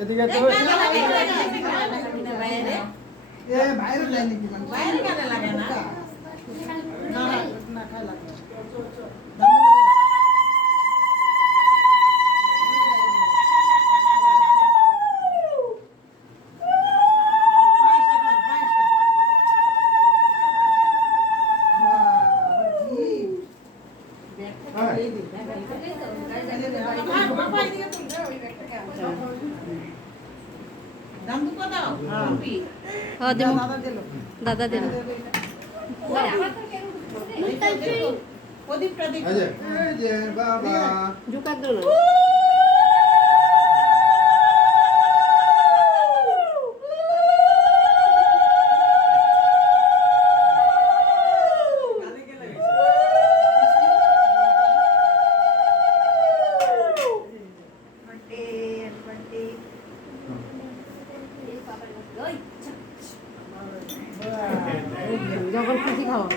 এদিকে তো বাইরে যায় নাকি বাইরে কেন লাগে না না না খাই লাগে দাদা দিল জুকার দোল যখন খুশি খাওয়া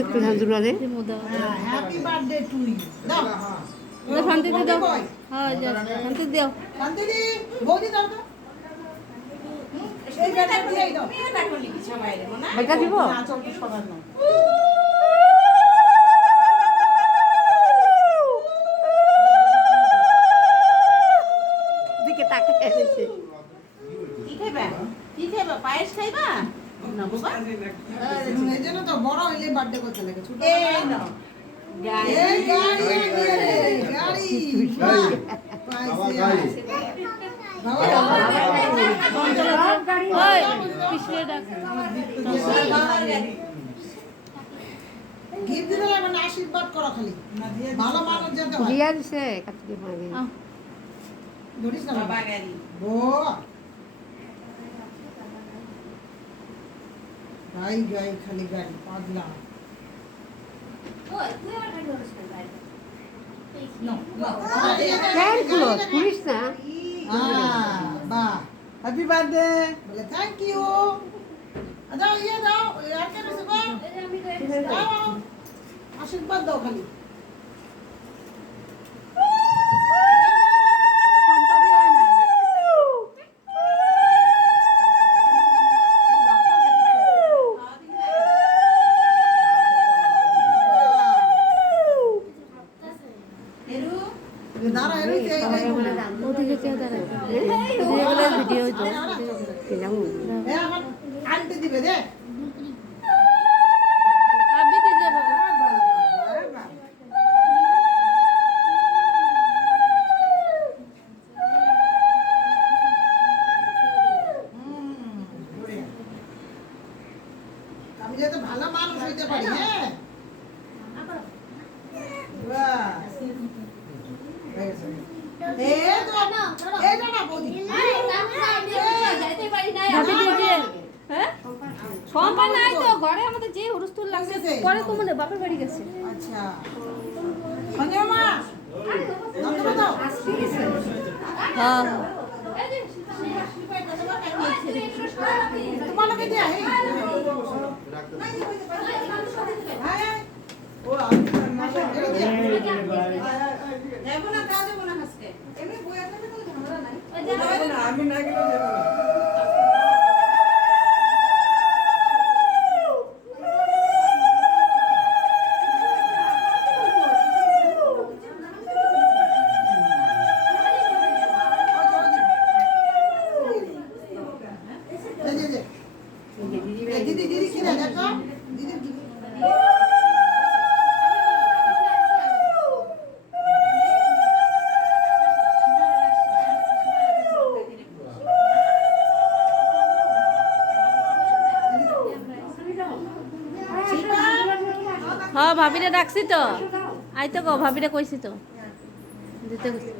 একটু ঝাঁঝুরা রে হ্যাপি বার্থডে টু ইউ দাও শান্তিতে দাও হ্যাঁ শান্তি দাও শান্তি দি বৌদি দাও তো এই ব্যাটা দিয়ে দাও মেয়েটা করলি কি সবাই রে মনা বেটা দিব না চল সবার না দিকে তাকায় রইছে কি খাইবা পায়েস খাইবা না বাবা এই জন্য তো বড় হইলে বার্থডে করতে লাগে ছোট এই নাও এই গাড়ি গাড়ি ওই পিছলে ডাক গিফট দিতে লাগবে না আশীর্বাদ করো খালি ভালো মানুষ যেতে হয় দিয়া দিছে কাটতে পারে ধরিস না বাবা গাড়ি ও গাই গাই খালি গাড়ি পাগলা ওই তুই আর গাড়ি ধরছ না গাড়ি নো নো কেন ক্লোজ পুলিশ না বাহ হ্যাপি বার্থডে বলে থ্যাংক ইউ দাও ইয়ে দাও আর কেন সেবা দাও আশীর্বাদ দাও খালি দাঁড়া ওদিকে চেয়ে দাঁড়ায় ওদিকে ভিডিও হইতো আমার আনতে দিবে রে আবি দিতে বাবা আমি যাতে ভালো মানুষ হইতে পারি হ্যাঁ সম্মান নাই তো ঘরে আমাদের যে হুরুস্তুল লাগছে পরে তো মনে বাপের বাড়ি গেছে আচ্ছা সঞ্জয় মা নন্দন দাও হ্যাঁ তোমাকে দিয়া হে ও যাইবো না দাও যাবো না আজকে এমনি বই আছে তো ঝামেলা নাই আমি না গেলে দেব না দিদি দিদি কি না দেখো দিদি হ্যাঁ ভাবিরে ডাকছি তো আইতো গো ভাবিরে কইছি তো দিতে কইছি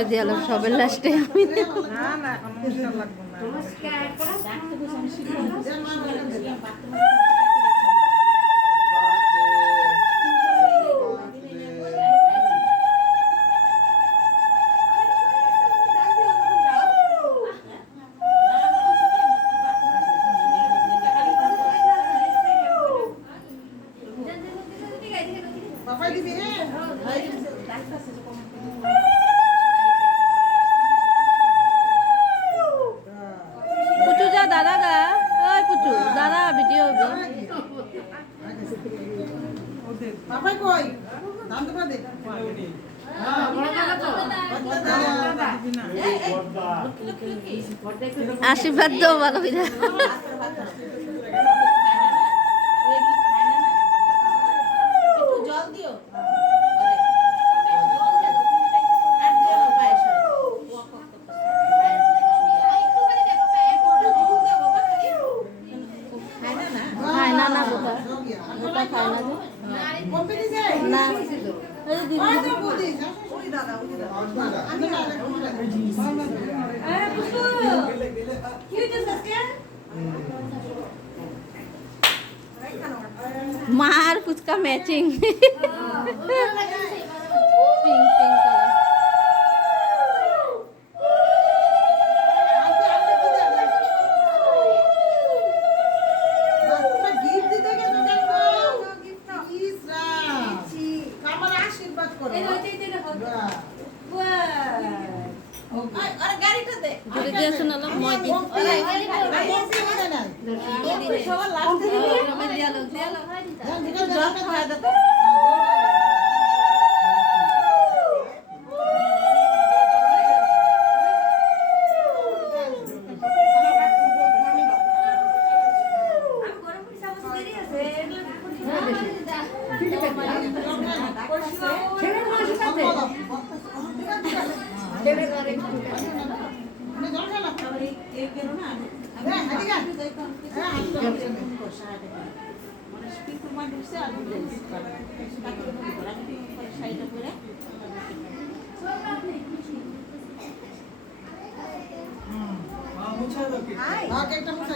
কবে দেয়ালো সবের লাস্টে আমি না না এখন অনুষ্ঠান লাগবে না বাবাই দিবি হ্যাঁ পুচু যা দাদা গা ওই পুচু দাদা ভিডিও হবে বাবাই কই দাম তো দে আশীর্বাদ দাও ভালো করে একটু জল দিও আর দিও না পায়েস খায় না না বোকা বোকা খায় না যে কমবে দিছে না এই দিদি ওই তো বুদ্ধি ওই দাদা আমি না मार puchka matching pink pink colour gift দিতে গেল কেন ইসরা আমার আশীর্বাদ করো আর গাড়িটা দে যদি দিয়ে শোনালো মই দি সবার লাস্টে রমে দিয়ালো জল খাওয়া দাও মুছা দাও কি একটা মুছা